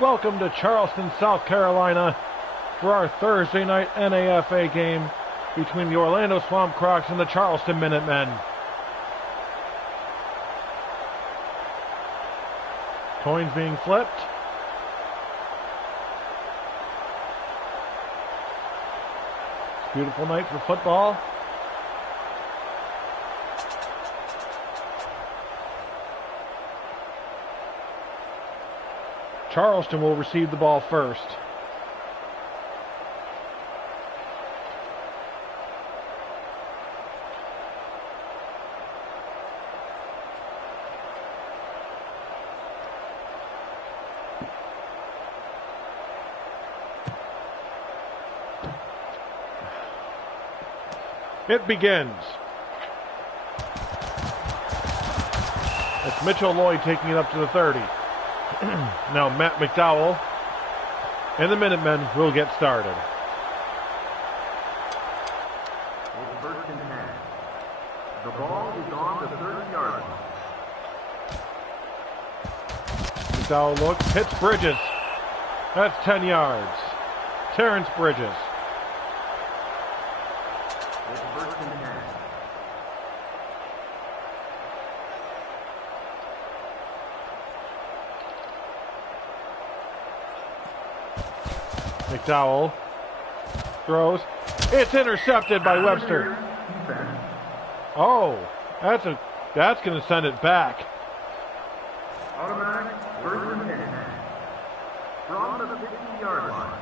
Welcome to Charleston, South Carolina for our Thursday night NAFA game between the Orlando Swamp Crocs and the Charleston Minutemen. Coins being flipped. Beautiful night for football. Charleston will receive the ball first. It begins. It's Mitchell Lloyd taking it up to the 30. Now Matt McDowell and the Minutemen will get started. First and 10. The ball is on the 30-yard line. McDowell looks, hits Bridges. That's 10 yards. Terrence Bridges. First and 10. McDowell throws. It's intercepted by Webster. Oh, that's going to send it back. Automatic first and 10 from the 50-yard line.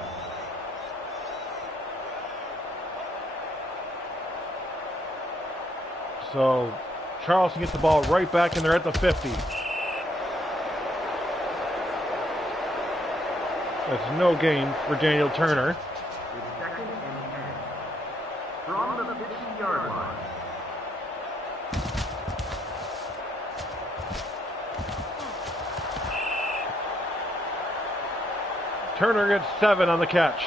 So Charleston gets the ball right back and they're at the 50. That's no gain for Daniel Turner. It's second and 10 from the 50-yard line. Turner gets 7 on the catch.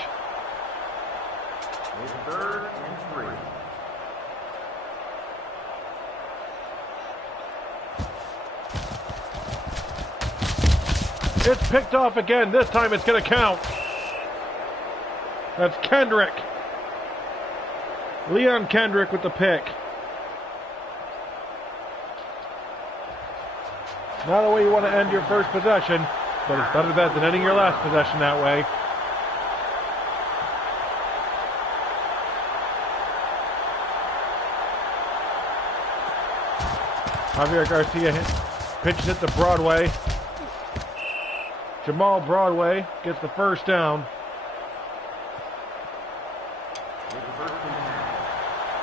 It's third and 3. It's picked off again. This time it's going to count. That's Kendrick. Leon Kendrick with the pick. Not the way you want to end your first possession, but it's better that than ending your last possession that way. Javier Garcia pitches it to Broadway. Jamal Broadway gets the first down.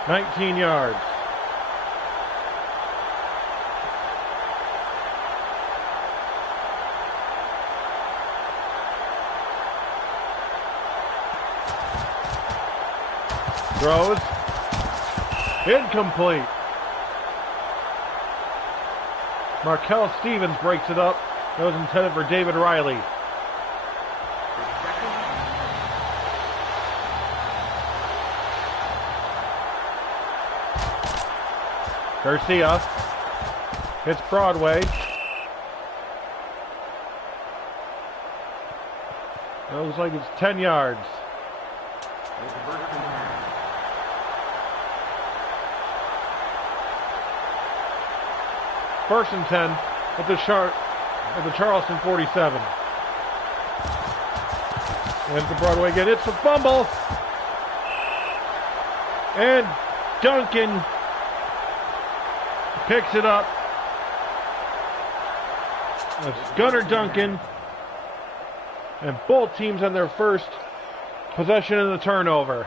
19 yards. Throws. Incomplete. Markel Stevens breaks it up. That was intended for David Riley. Garcia hits Broadway. That looks like it's 10 yards. First and 10 at the Charleston 47. And to Broadway again. It's a fumble. And Duncan picks it up. That's Gunnar Duncan. And both teams on their first possession in the turnover.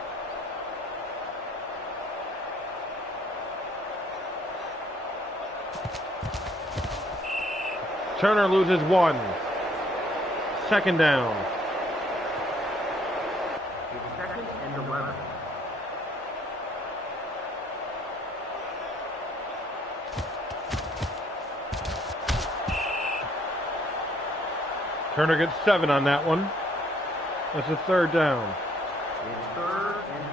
Turner loses 1. Second down. It's second and 11. Turner gets 7 on that one. That's a third down. It's third and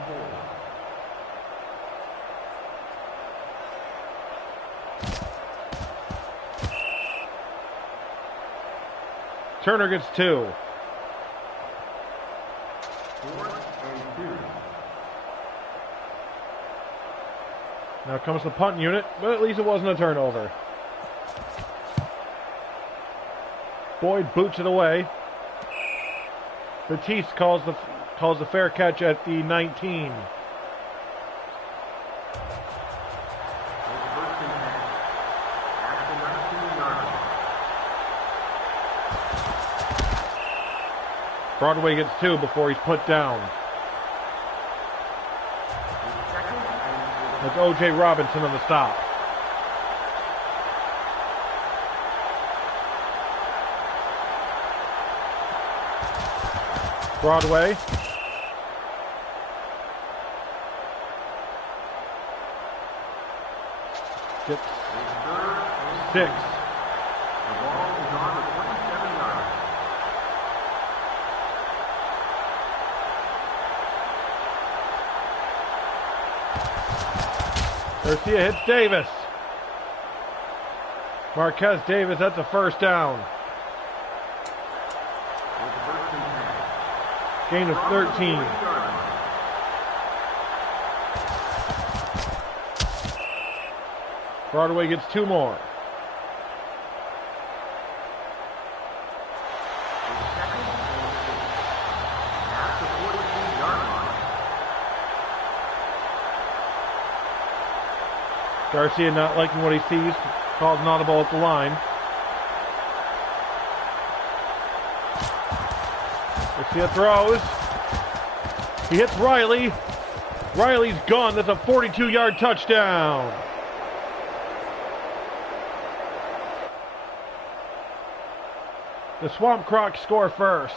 4. Turner gets 2. 4th and 2. Now comes the punt unit, but at least it wasn't a turnover. Boyd boots it away. Batiste calls the fair catch at the 19. Broadway gets 2 before he's put down. That's O.J. Robinson on the stop. Broadway. Gets 6. The ball is on the 27 yard. Garcia hits Davis. Marquez Davis, that's a first down. Gain of 13. Broadway gets 2 more. Garcia not liking what he sees, calls an audible at the line. Garcia throws. He hits Riley. Riley's gone. That's a 42-yard touchdown. The Swamp Crocs score first.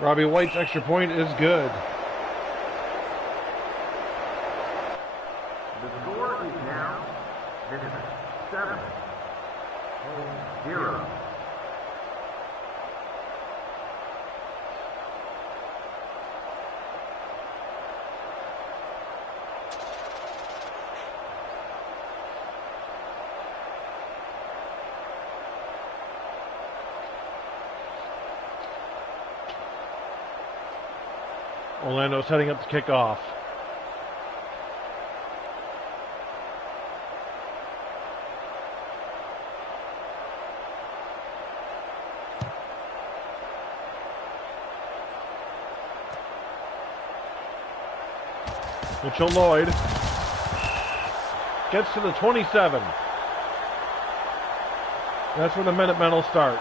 Robbie White's extra point is good. The score is now 7-0. Orlando's heading up to kick off. Mitchell Lloyd gets to the 27. That's where the Minutemen will start.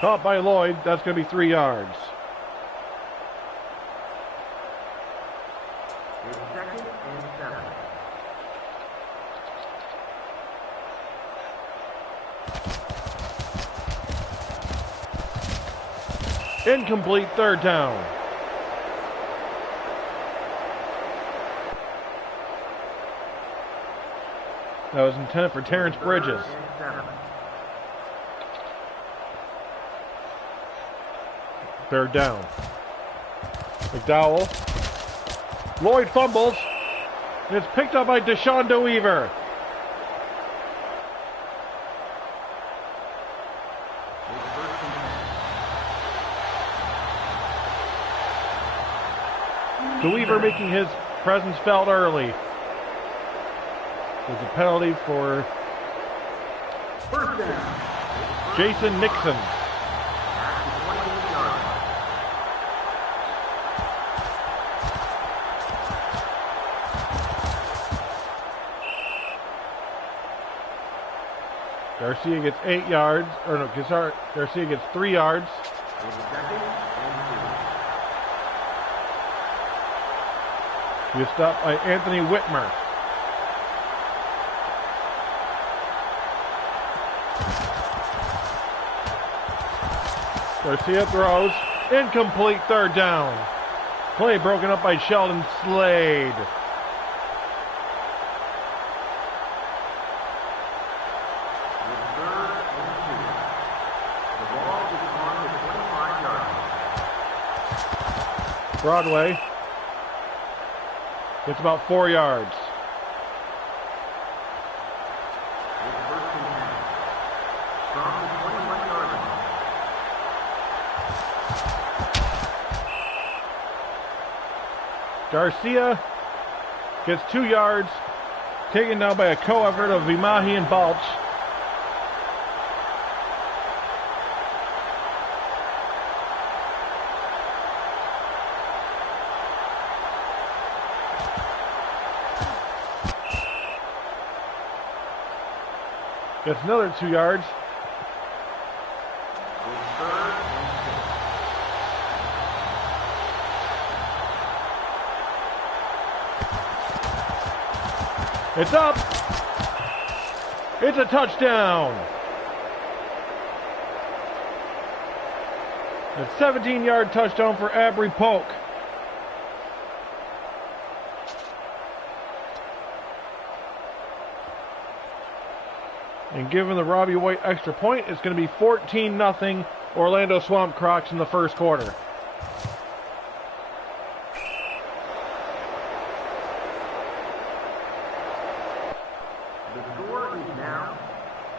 Caught by Lloyd. That's going to be 3 yards. It's 2nd and 7. Incomplete, 3rd down. That was intended for Terrence Bridges. 3rd and 7. 3rd down. McDowell. Lloyd fumbles. And it's picked up by Deshaun DeWeaver. DeWeaver making his presence felt early. There's a penalty for 1st down. Jason Nixon. Garcia gets 8 yards, or no, Garcia gets 3 yards. He is stopped by Anthony Whitmer. Garcia throws. Incomplete, third down. Play broken up by Sheldon Slade. Broadway gets about 4 yards. Garcia gets 2 yards, taken down by a co-effort of Vimahi and Balch. Gets another 2 yards. It's up. It's a touchdown. A 17-yard touchdown for Abry Polk. And given the Robbie White extra point, it's going to be 14-0 Orlando Swamp Crocs in the first quarter. The score is now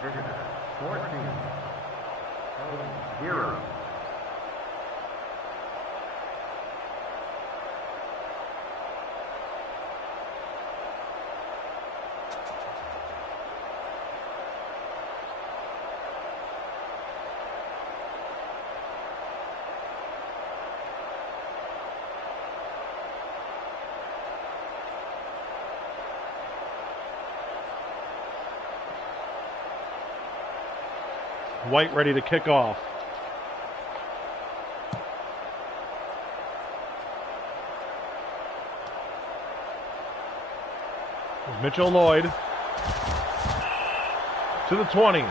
visitor 14-0. White ready to kick off. There's Mitchell Lloyd to the 20.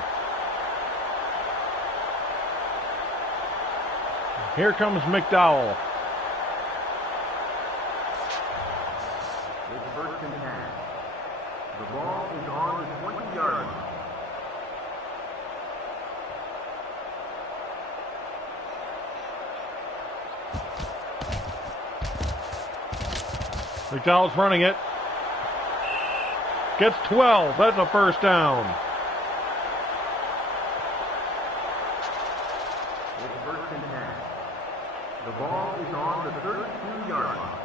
Here comes McDowell. It's first and 10. The ball is on the 20-yard line. McDowell's running it. Gets 12. That's a first down. It's first and 10. The ball is on the 32-yard line.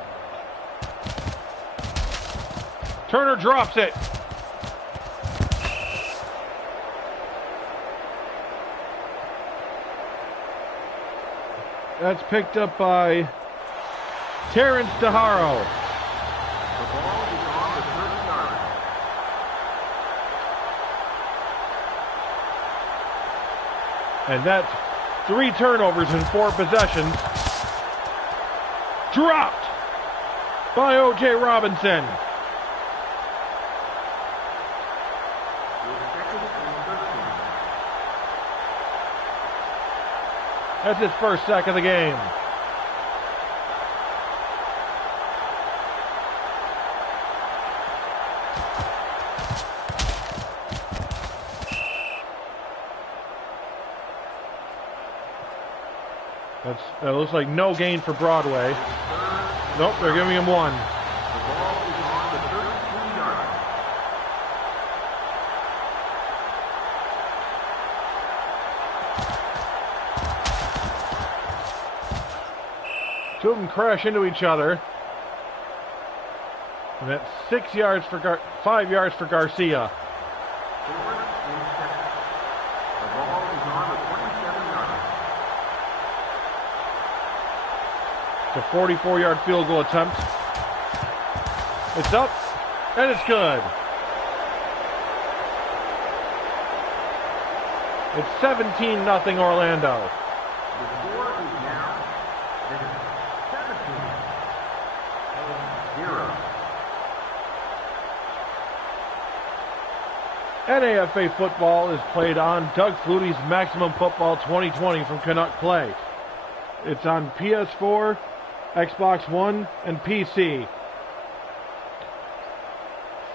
Turner drops it. That's picked up by Terrence DeHaro. The ball is on the 30-yard line. And that's 3 turnovers in 4 possessions. Dropped by O.J. Robinson. It's second and 13. That's his first sack of the game. That looks like no gain for Broadway. Nope, they're giving him 1. The ball is on the 32-yard line. Two of them crash into each other. And that's 5 yards for Garcia. 4th and 7. The ball is on the 27-yard line. The 44-yard field goal attempt. It's up, and it's good. It's 17-0 Orlando. The score is now 17-0. NAFA Football is played on Doug Flutie's Maximum Football 2020 from Canuck Play. It's on PS4, Xbox One, and PC.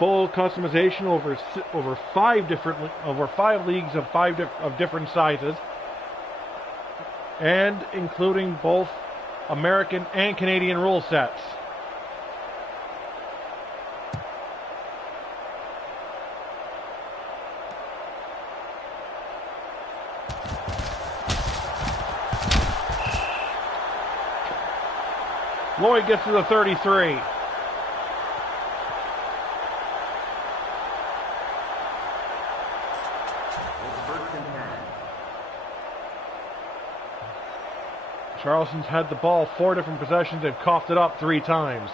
Full customization over five leagues of different sizes, and including both American and Canadian rule sets. Lloyd gets to the 33. Charleston's had the ball 4 different possessions. They've coughed it up 3 times.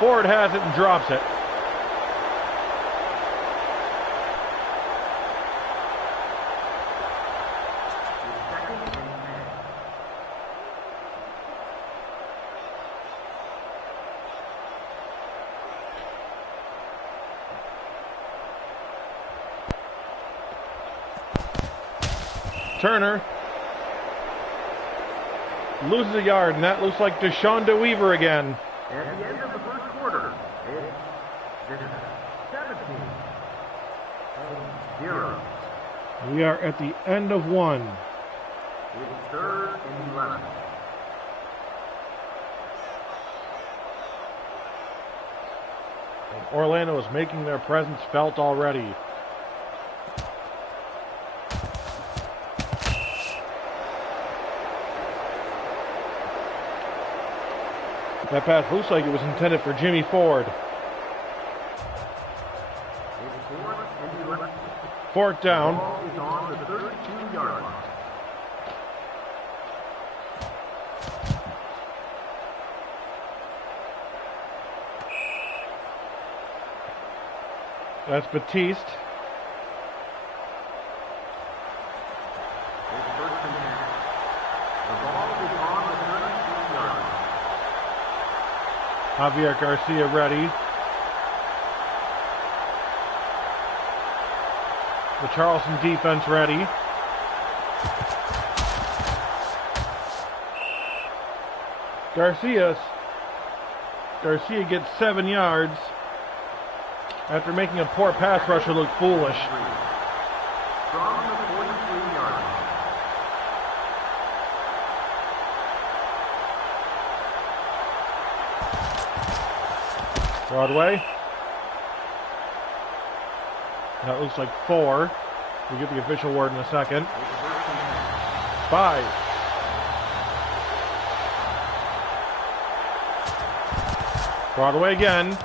Ford has it and drops it. Turner loses a yard, and that looks like Deshaun Weaver again. At the end of the first quarter, it's 17-0. We are at the end of one. It's 3rd and 11. And Orlando is making their presence felt already. That pass looks like it was intended for Jimmy Ford. Fourth down. Is on the 32-yard line. That's Batiste. Javier Garcia ready. The Charleston defense ready. Garcia gets 7 yards after making a poor pass rusher look foolish. From the 43-yard line. Broadway. That looks like 4. We'll get the official word in a second. 5. Broadway again.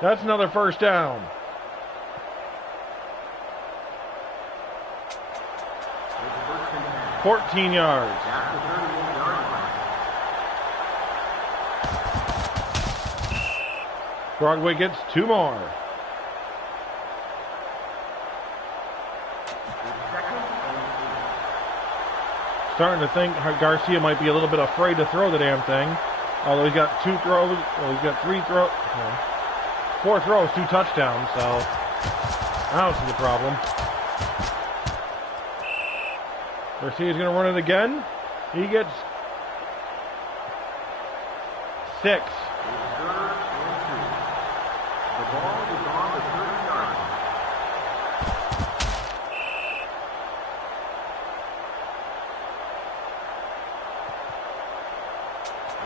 That's another first down. It's 14 yards. at the 38-yard line. Broadway gets 2 more. It's 2nd and 8. Starting to think Garcia might be a little bit afraid to throw the damn thing. Although he's got 2 throws. Well, he's got 3 throws. 4 throws, 2 touchdowns. So I don't see the problem. Garcia's going to run it again. He gets 6. It's 3rd and 2. The ball is on the 30-yard line.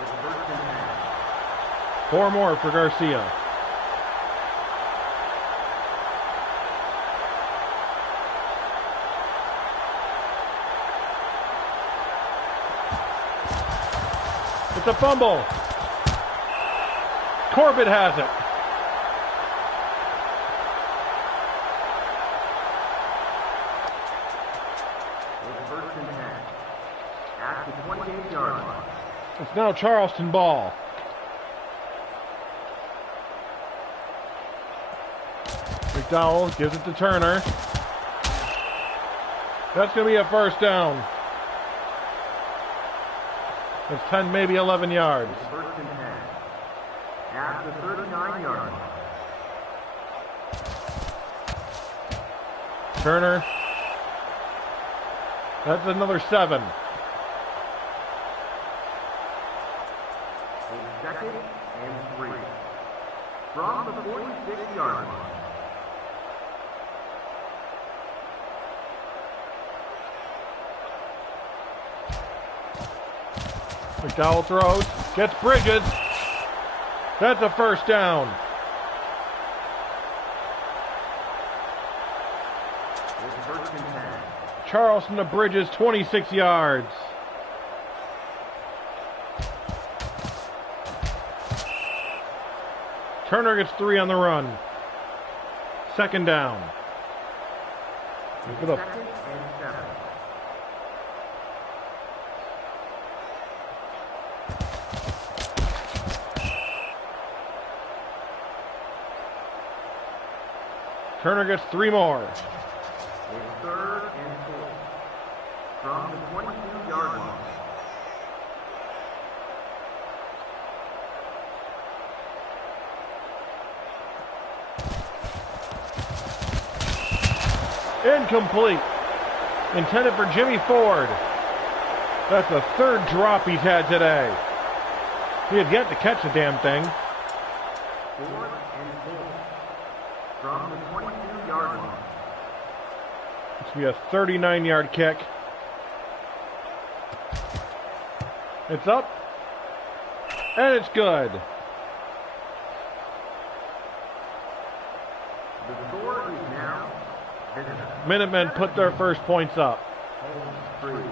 It's 1st and 10. 4 more for Garcia. It's a fumble. Corbett has it. It's 1st and 10. At the 28-yard line. It's now Charleston ball. McDowell gives it to Turner. That's going to be a first down. It's 10, maybe 11 yards. First and 10. At the 39-yard line. Turner. That's another 7. Second and 3. From the 46-yard line. McDowell throws, gets Bridges. That's a first down. First and 10. Charleston to Bridges, 26 yards. Turner gets 3 on the run. Second down. Second and 7. Turner gets 3 more. It's third and 4. From the 22-yard line. Incomplete. Intended for Jimmy Ford. That's the 3rd drop he's had today. He has yet to catch the damn thing. 4th and 4. From the 22-yard line. It's going to be a 39-yard kick. It's up. And it's good. The score is now Minutemen put their first points up. 3.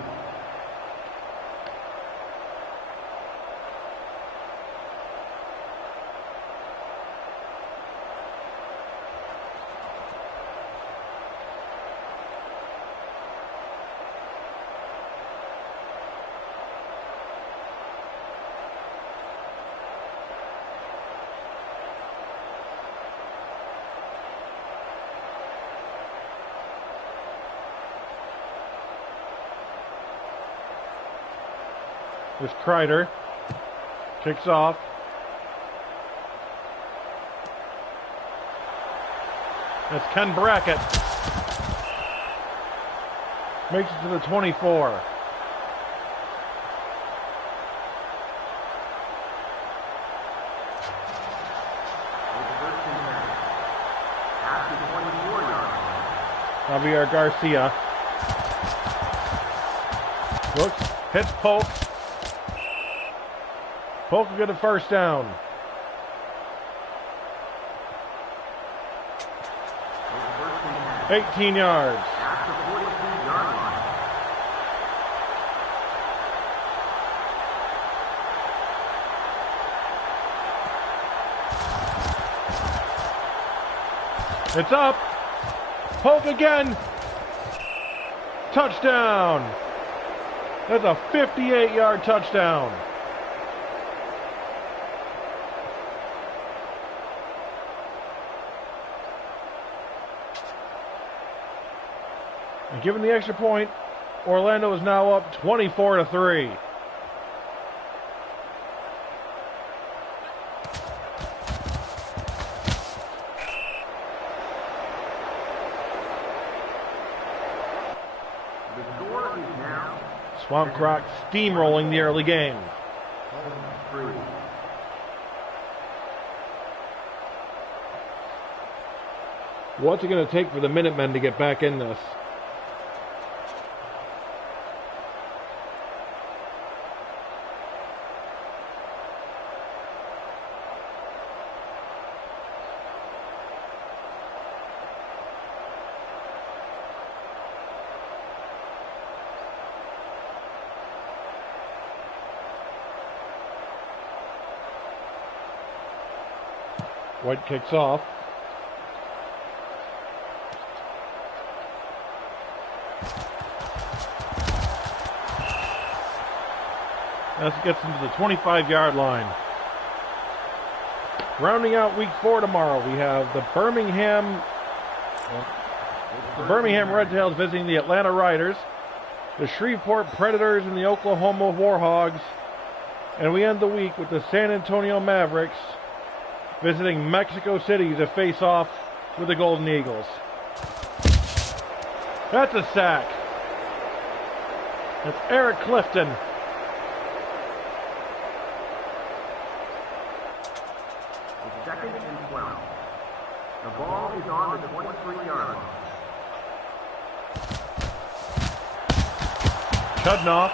This Kreider kicks off. That's Ken Brackett. Makes it to the 24. Javier Garcia. Looks, hits Polk. Polk will get a first down. It's 18 yards. at the 42-yard line. It's up. Polk again. Touchdown. That's a 58-yard touchdown. And given the extra point, Orlando is now up 24-3. The score is now Swamp Crocs steamrolling the early game. 3. What's it going to take for the Minutemen to get back in this? White kicks off. That gets into the 25-yard line. Rounding out week 4 tomorrow, we have the Birmingham Red Tails visiting the Atlanta Riders, the Shreveport Predators and the Oklahoma Warhogs And we end the week with the San Antonio Mavericks visiting Mexico City to face off with the Golden Eagles. That's a sack. That's Eric Clifton. It's 2nd and 12. The ball is on the 23-yard line. Chudnoff.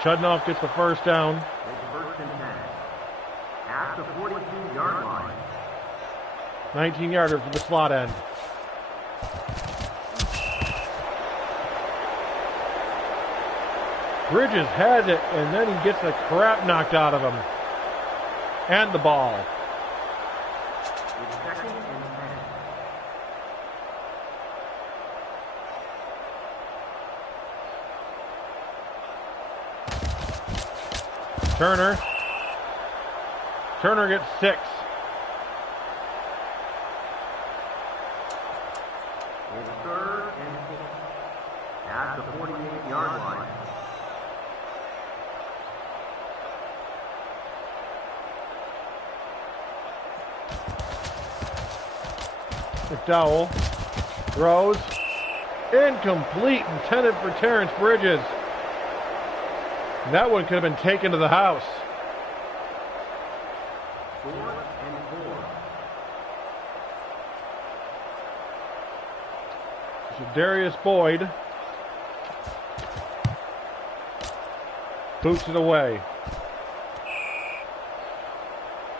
Chudnoff gets the first down. It's 1st and 10. At the 42-yard line. 19-yarder for the slot end. Bridges has it, and then he gets the crap knocked out of him. And the ball. It's 2nd and 10. Turner. Turner gets 6. It's 3rd and 6. At the 48-yard line. McDowell throws. Incomplete, intended for Terrence Bridges. And that one could have been taken to the house. 4th and 4. Darius Boyd boots it away.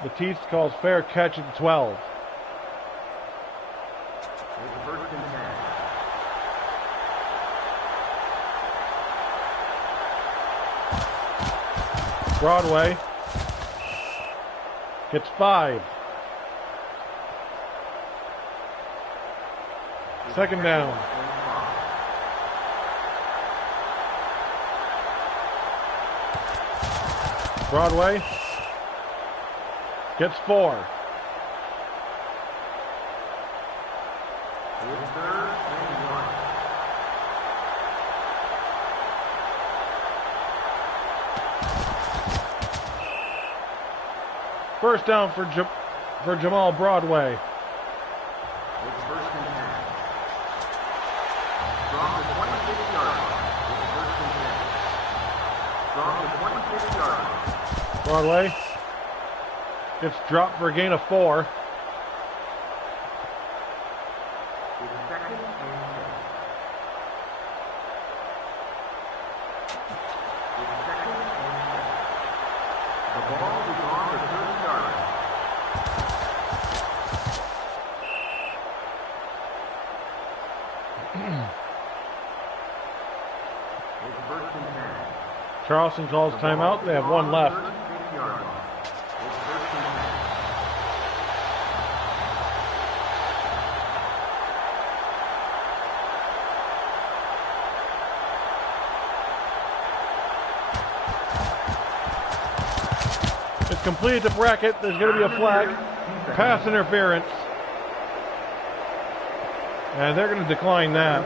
Batiste calls fair catch at the 12. It's 1st and 10. Broadway gets 5. 2nd down. Broadway gets 4. It's 3rd and 1. First down for Jamal Broadway. It's 1st and 10. From the 26-yard line. It's 1st and 10. From the 26-yard line. Broadway gets dropped for a gain of 4. It's 2nd and 6. It's 2nd and 6. The ball is on the 30-yard line. It's 1st and 10. Charleston calls timeout. They have 1 left. 36-yard line. It's 1st and 10. It's completed to Brackett. There's going to be a flag. Pass interference. And they're going to decline that.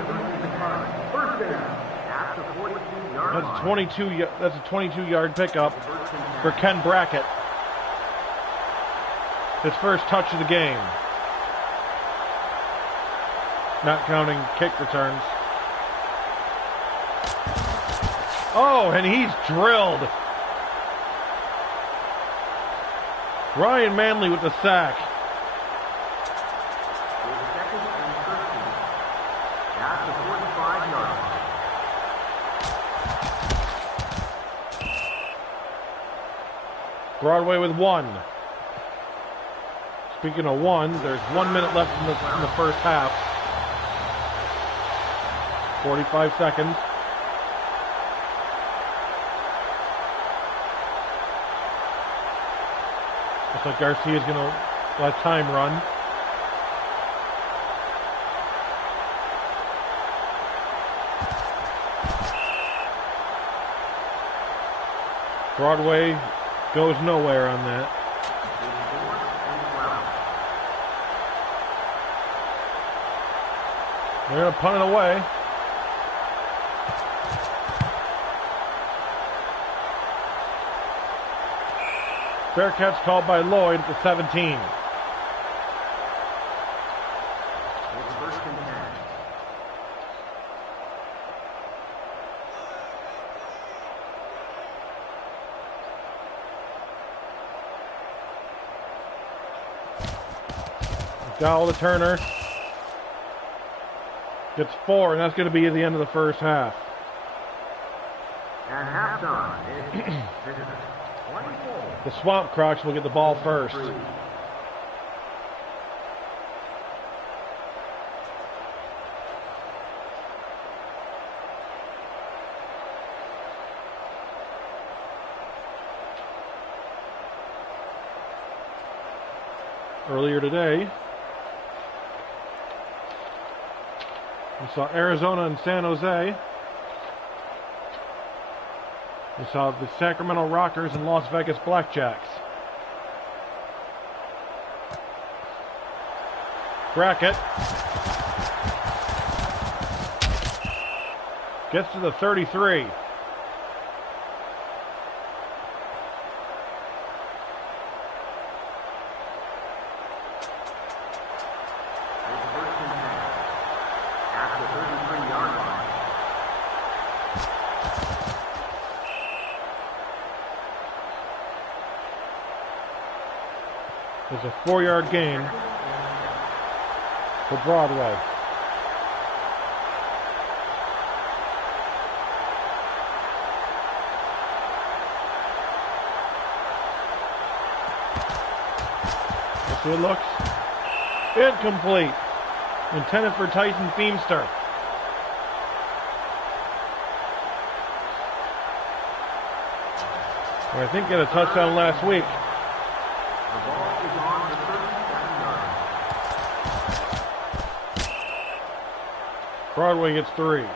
First down. At the 42-yard line. That's a 22-yard pickup for Ken Brackett. His first touch of the game. Not counting kick returns. Oh, and he's drilled. Ryan Manley with the sack. It's 2nd and 13. At the 45-yard line. Broadway with 1. Speaking of 1, there's 1 minute left in the first half. 45 seconds. Looks like Garcia's going to let time run. Broadway goes nowhere on that. They're going to punt it away. Fair catch called by Lloyd at the 17. It's first and 10. Dowell to Turner. Gets 4, and that's going to be at the end of the first half. At halftime, it's 24. The Swamp Crocs will get the ball first. Earlier today, we saw Arizona and San Jose. We saw the Sacramento Rockers and Las Vegas Blackjacks. Brackett gets to the 33. There's a 4-yard gain for Broadway. Let's see it looks. Incomplete. Intended for Tyson Feemster. I think he had a touchdown last week. The ball is on the 37 yard line. Broadway gets 3. It's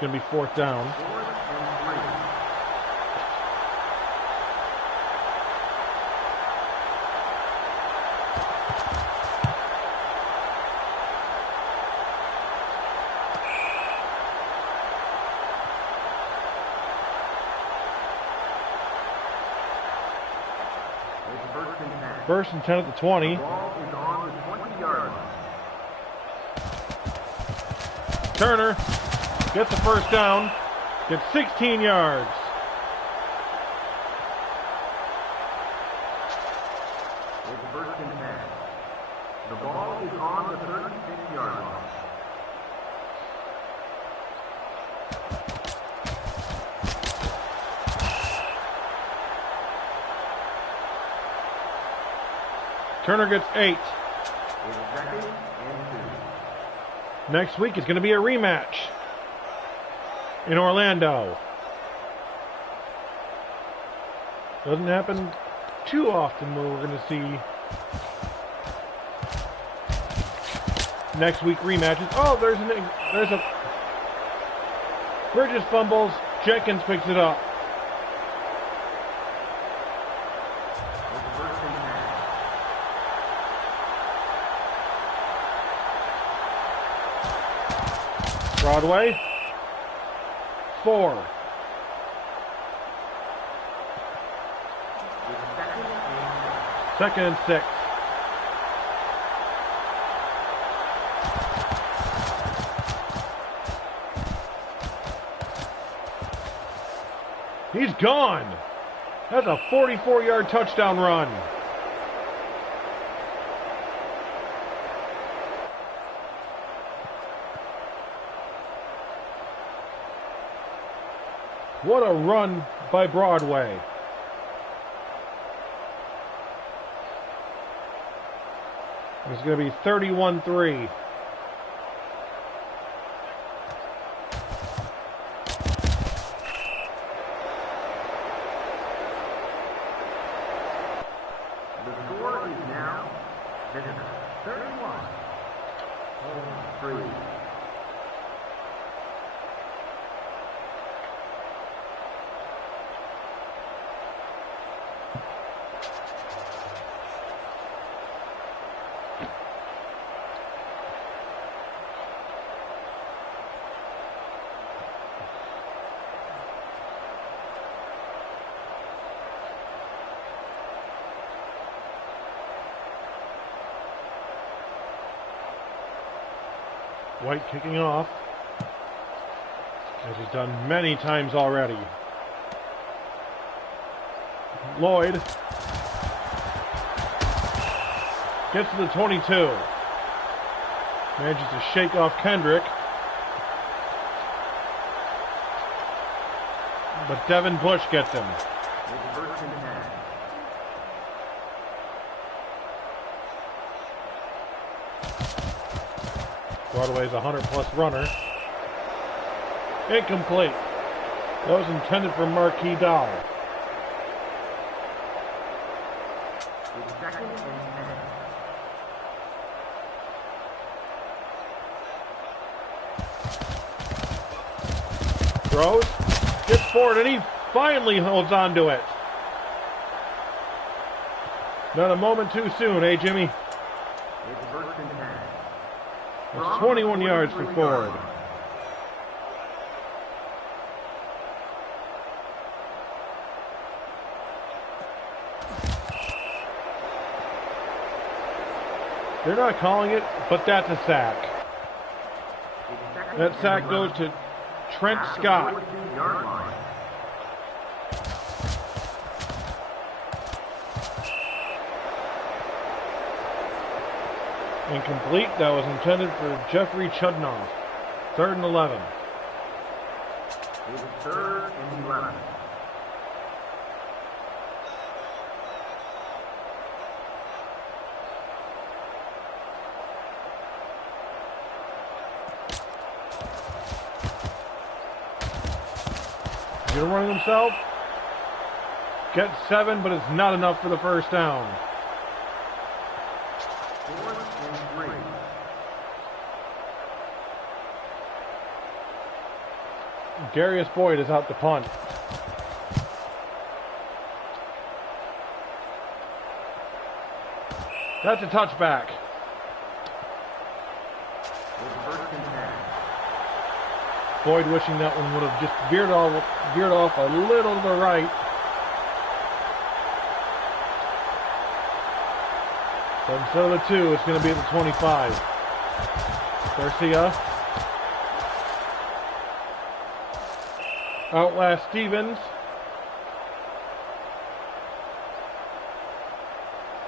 going to be 4th down. 4th and 3. First and 10 at the 20. Ball is on the 20-yard line. Turner gets the first down, gets 16 yards. It's first and 10. The ball is on the 36-yard line. Turner gets 8. It's second and 2. Next week it's going to be a rematch in Orlando. Doesn't happen too often where we're going to see next week rematches. Oh, there's a Bridges fumbles. Jenkins picks it up. It's first and 10. Broadway. 4. It's Second and 6. He's gone. That's a 44-yard touchdown run. What a run by Broadway. It's going to be 31-3. The score is now 31-3. White kicking off, as he's done many times already. Lloyd gets to the 22. Manages to shake off Kendrick. But Devin Bush gets him. Broadway's a 100-plus runner. Incomplete. That was intended for Marquis Dow. Second and 10. Throws. Gets forward, and he finally holds on to it. Not a moment too soon, eh, Jimmy? It's first and 10. That's 21 yards for Ford. They're not calling it, but that's a sack. That sack goes to Trent Scott. Incomplete. That was intended for Jeffrey Chudnoff. 3rd and 11. It is 3rd and 11. He's going to run himself. Gets 7, but it's not enough for the first down. 4th and 3. Darius Boyd is out to punt. That's a touchback. Boyd wishing that one would have just veered off a little to the right. So instead of the 2, it's going to be at the 25. Garcia. Outlast Stevens.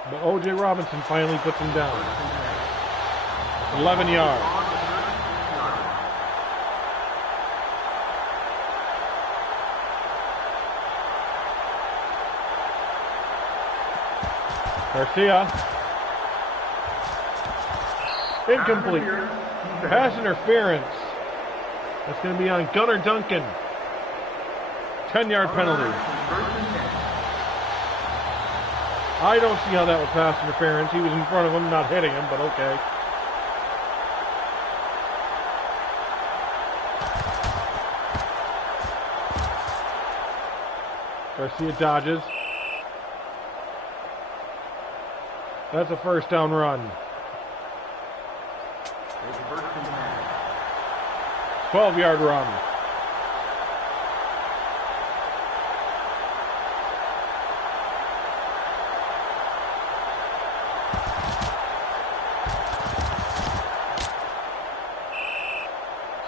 But O.J. Robinson finally puts him down. 11 yards. Garcia. Incomplete. Pass interference. That's going to be on Gunnar Duncan. 10-yard penalty. I don't see how that was pass interference. He was in front of him, not hitting him, but okay. Garcia dodges. That's a first down run. 12-yard run.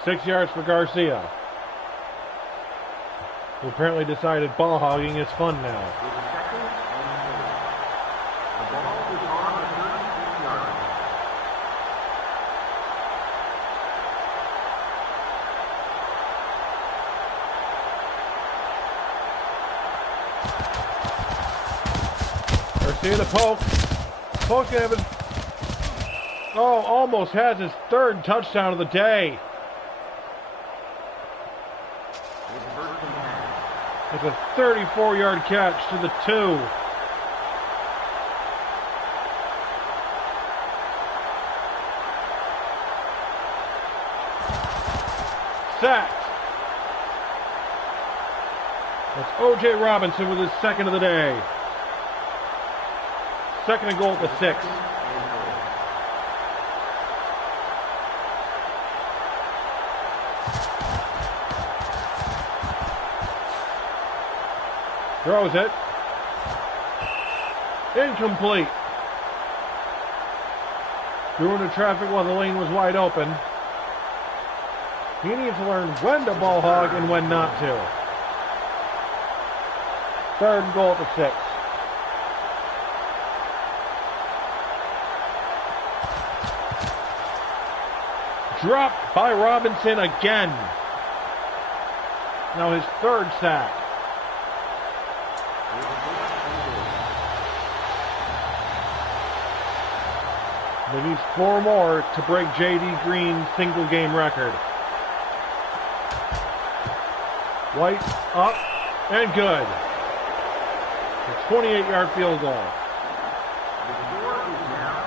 Six yards for Garcia, who apparently decided ball hogging is fun now. Garcia the poke. Poke's gonna have his, almost has his 3rd touchdown of the day. It's a 34-yard catch to the 2. Sacked. That's O.J. Robinson with his 2nd of the day. 2nd and goal at the 6. Throws it. Incomplete. Threw into traffic while the lane was wide open. He needs to learn when to ball hog and when not to. 3rd and goal at the 6. Dropped by Robinson again. Now his 3rd sack. They need 4 more to break J.D. Green's single game record. White up and good. A 28-yard field goal. The score is now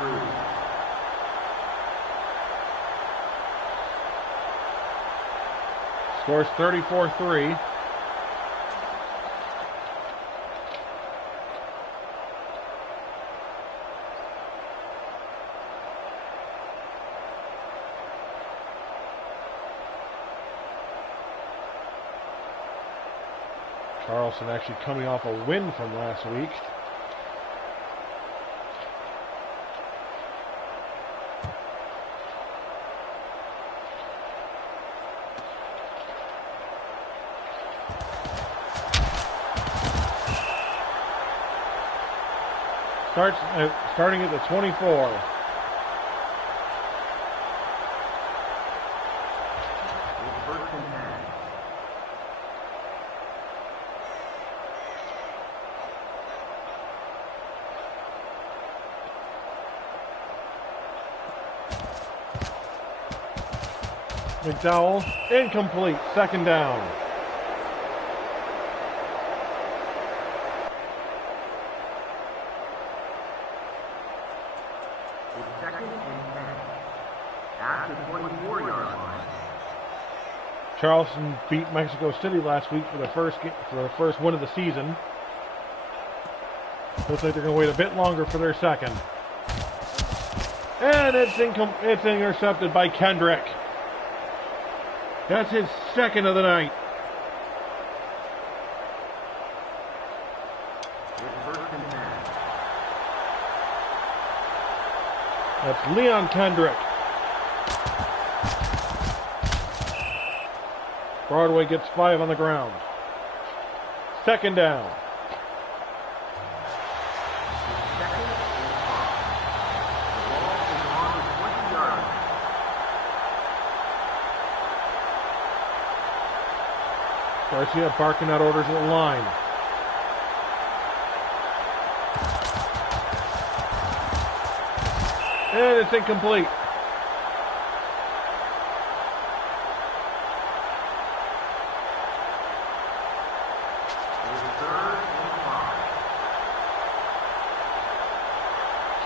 34-3. Scores 34-3. Charleston actually coming off a win from last week. Starting at the 24. First and 10. McDowell, incomplete, 2nd down. It's 2nd and 10. At the 24-yard line. Charleston beat Mexico City last week for the first win of the season. Looks like they're going to wait a bit longer for their 2nd. And it's intercepted by Kendrick. That's his 2nd of the night. It's 1st and 10. That's Leon Kendrick. Broadway gets 5 on the ground. 2nd down. Garcia barking out orders at the line. And it's incomplete.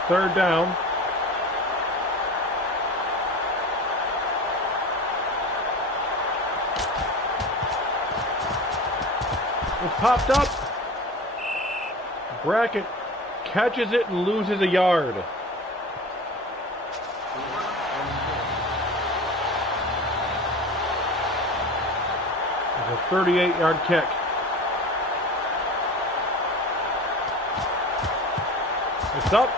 Third down. It's popped up. Brackett catches it and loses a yard. It's a 38-yard kick. It's up,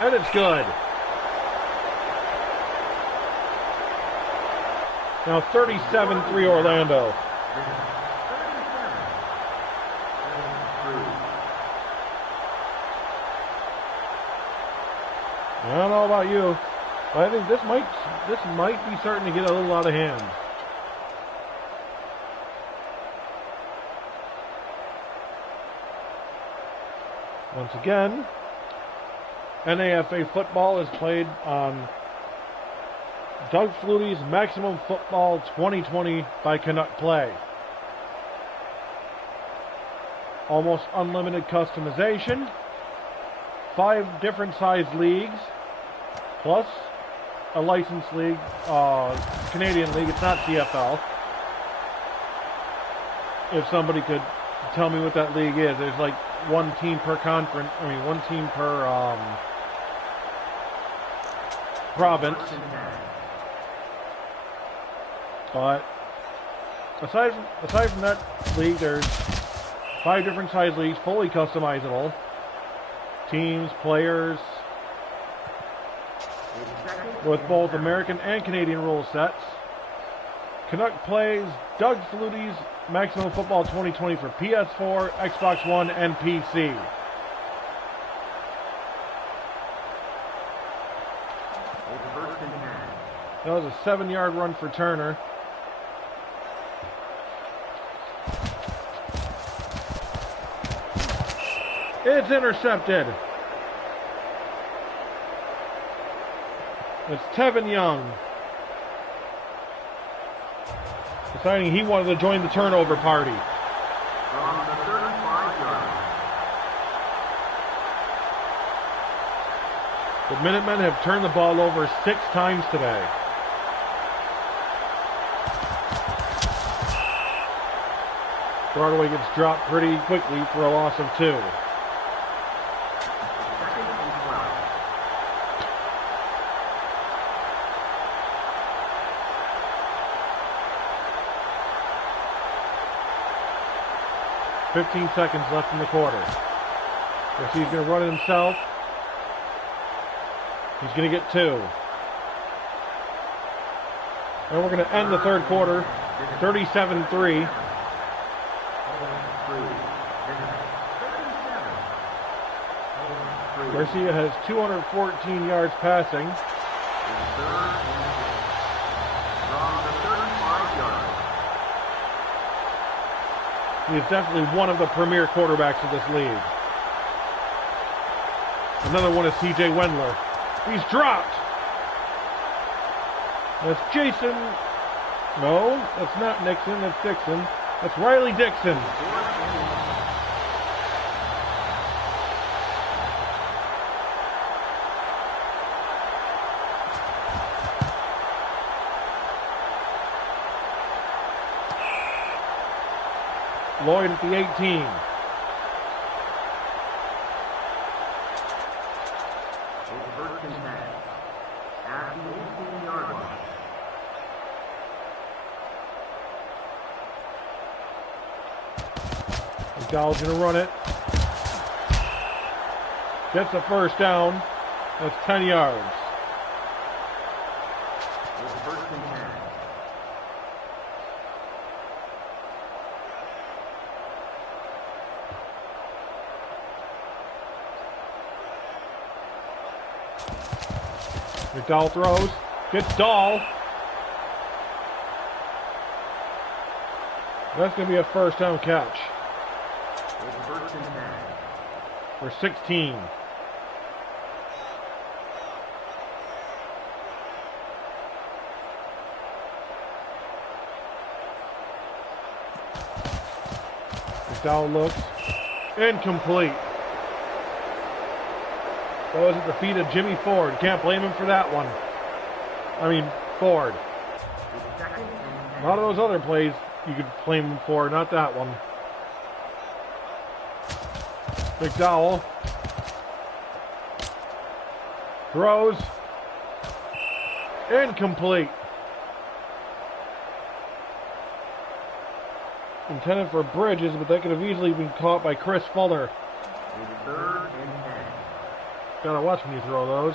and it's good. Now 37-3 Orlando. I don't know about you, but I think this might be starting to get a little out of hand. Once again, NAFA Football is played on Doug Flutie's Maximum Football 2020 by Canuck Play. Almost unlimited customization, 5 different size leagues, plus a licensed league, Canadian league. It's not CFL. If somebody could tell me what that league is, there's like one team per conference. I mean, one team per province. But aside from that league, there's 5 different size leagues, fully customizable. Teams, players. It's with both American and Canadian rule sets. Canuck plays Doug Flutie's Maximum Football 2020 for PS4, Xbox One, and PC. That was a 7-yard run for Turner. It's intercepted. It's Tevin Young, deciding he wanted to join the turnover party. From the 35-yard line. The Minutemen have turned the ball over 6 times today. Broadway gets dropped pretty quickly for a loss of 2. Second and 12. 15 seconds left in the quarter. Guess he's going to run it himself. He's going to get 2. And we're going to end the third quarter 37-3. Garcia has 214 yards passing. He is definitely one of the premier quarterbacks of this league. Another one is C.J. Wendler. He's dropped. That's Jason. No, that's not Nixon. That's Dixon. That's Riley Dixon. Lloyd at the 18. First and 10. At the 18-yard line. McDowell's going to run it. Gets the first down. That's 10 yards. First and 10. McDowell throws, gets Dahl. That's going to be a first down catch. First and 10. For 16. McDowell looks, incomplete. That was at the feet of Jimmy Ford. Can't blame him for that one. I mean, Ford. A lot of those other plays you could blame him for, not that one. McDowell throws. Incomplete. Intended for Bridges, but that could have easily been caught by Chris Fuller. Third and 10. Gotta watch when you throw those.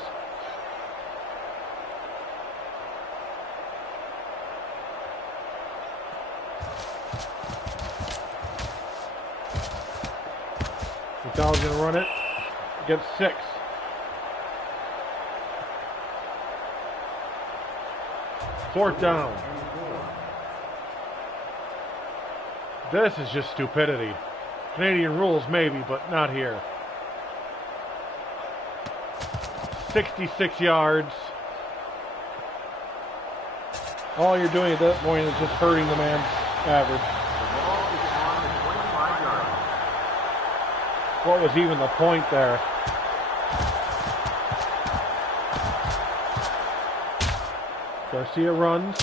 McDowell's gonna run it. Gets 6. Fourth down. This is just stupidity. Canadian rules maybe, but not here. 66 yards. All you're doing at that point is just hurting the man's average. The ball is on the 25-yard line. What was even the point there? Garcia runs.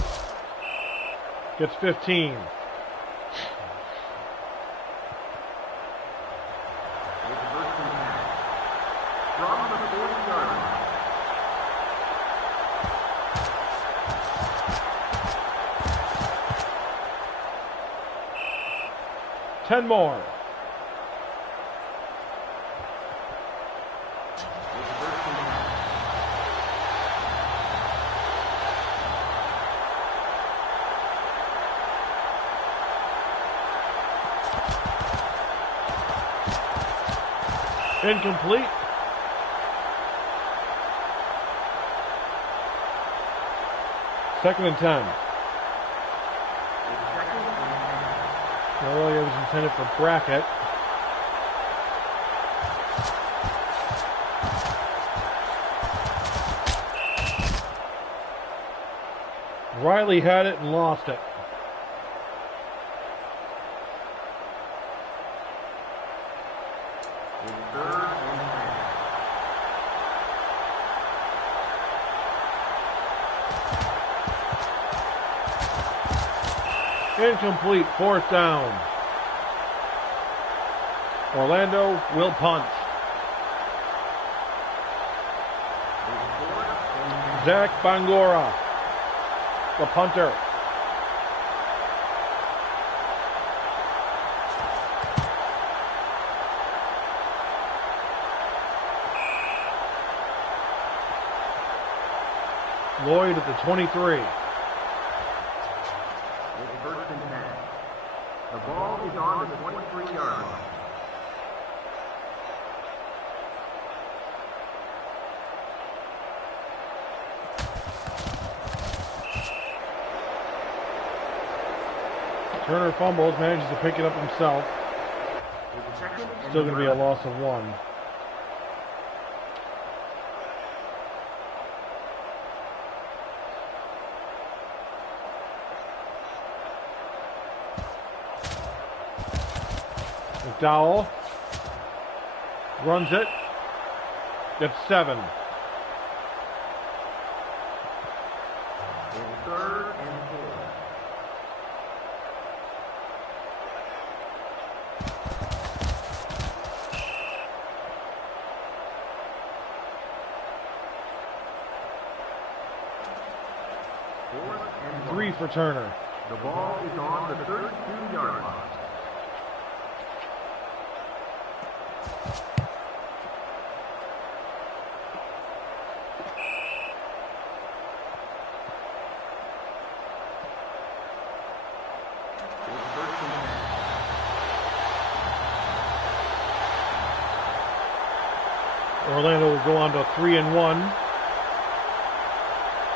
Gets 15. From the 40-yard line. 10 more. Incomplete. Second and 10. Well, it was intended for Brackett. Riley had it and lost it. Incomplete, fourth down. Orlando will punt. Zach Bangura, the punter. Lloyd at the 23. First and 10. The ball is on the 23-yard line. Turner fumbles, manages to pick it up himself. Still going to be a loss of 1. McDowell runs it, gets 7. Third and 4. Fourth and 3 for Turner. The ball is on the 32-yard line. Orlando will go on to 3-1.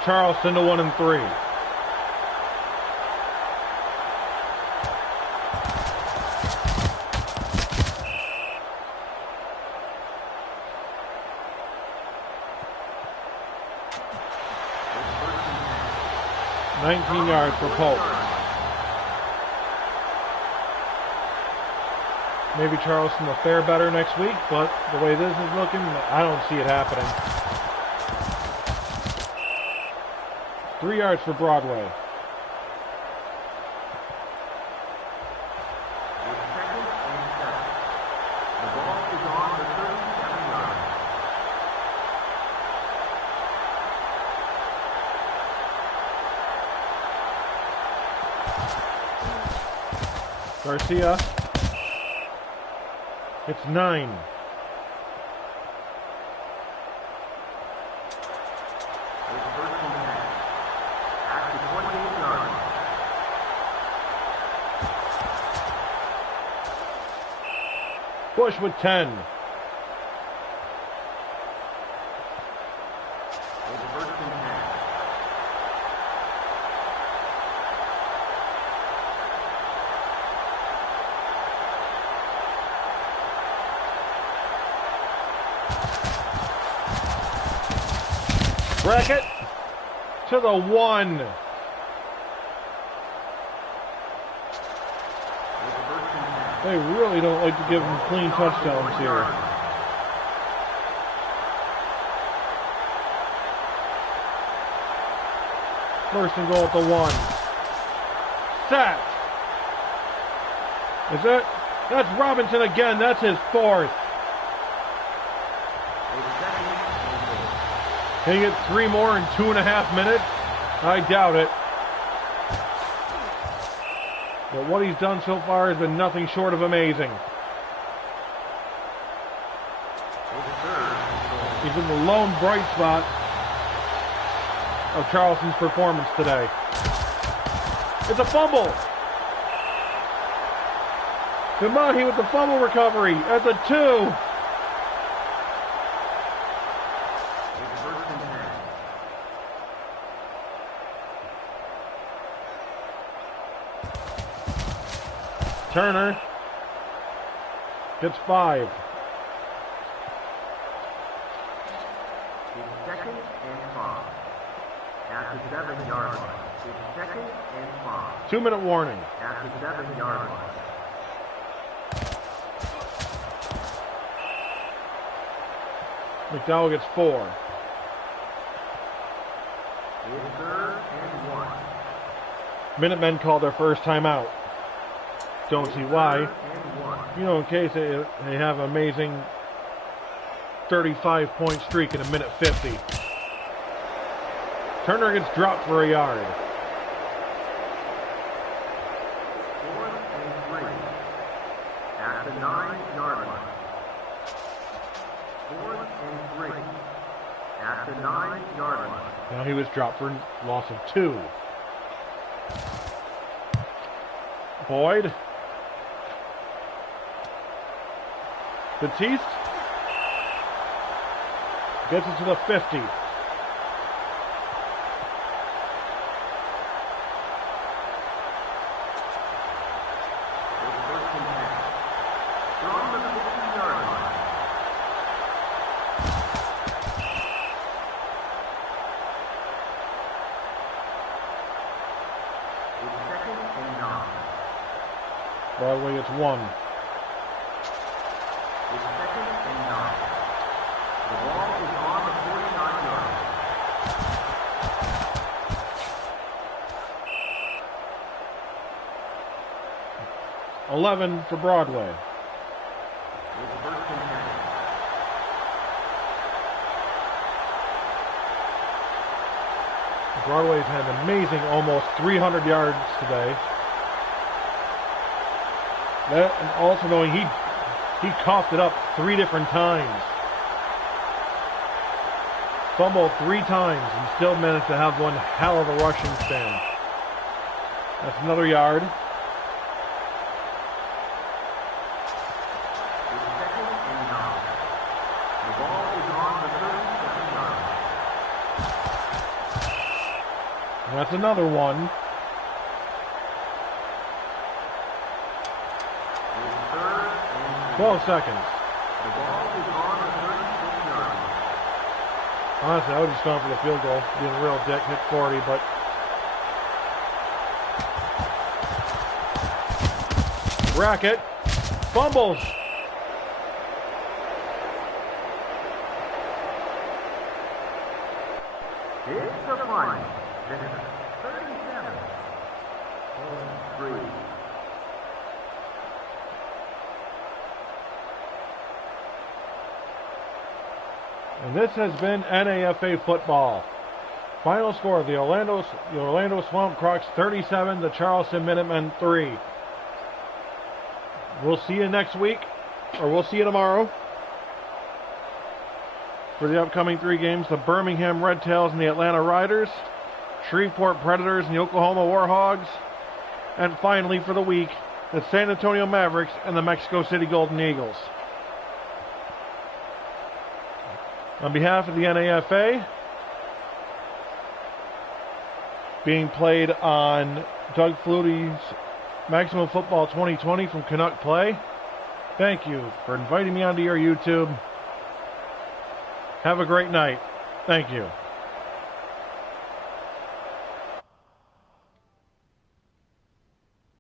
Charleston to 1-3. $19 yards for Pope. Maybe Charleston will fare better next week, but the way this is looking, I don't see it happening. 3 yards for Broadway. The ball is on the 37-yard line. Garcia. It's 9. Bush with 10. Brackett to the 1. They really don't like to give them clean touchdowns here. First and goal at the 1. Sacked. Is it? That's Robinson again. That's his 4th. Can he get 3 more in 2.5 minutes? I doubt it. But what he's done so far has been nothing short of amazing. He's been the lone bright spot of Charleston's performance today. It's a fumble. Demahi with the fumble recovery at the 2. It's first and 10. Turner gets 5. It's second and 5. At the 7-yard line. It's second and 5. 2-minute warning. At the 7-yard line. McDowell gets 4. It's third and 1. Minutemen called their first timeout. Don't see why. Third and 1. You know, in case they have an amazing 35-point streak in a minute 50. Turner gets dropped for a yard. 4th and 3. At the 9-yard line. 4th and 3. At the 9-yard line. Now he was dropped for a loss of 2. Boyd. Batiste gets it to the 50. It's first and 10. From the 50-yard line. It's second and 9. Broadway gets 1. It's second and 9. The ball is on the 49-yard line. 11 for Broadway. It's first and 10. Broadway's had an amazing almost 300 yards today. That, and also knowing he coughed it up 3 different times. Fumbled 3 times and still managed to have one hell of a rushing stand. That's another yard. It's second and 9. The ball is on the 37-yard line. And that's another one. It's third and 12 seconds. The ball is on the 36-yard line. Honestly, I would have just gone for the field goal. Being a real dick, hit 40, but Brackett fumbles. It's the final. This is 37. 3. And this has been NAFA Football. Final score of the Orlando Swamp Crocs 37, the Charleston Minutemen 3. We'll see you next week, or we'll see you tomorrow for the upcoming 3 games: the Birmingham Red Tails and the Atlanta Riders, Shreveport Predators and the Oklahoma Warhogs, and finally for the week, the San Antonio Mavericks and the Mexico City Golden Eagles. On behalf of the NAFA, being played on Doug Flutie's Maximum Football 2020 from Canuck Play. Thank you for inviting me onto your YouTube. Have a great night. Thank you.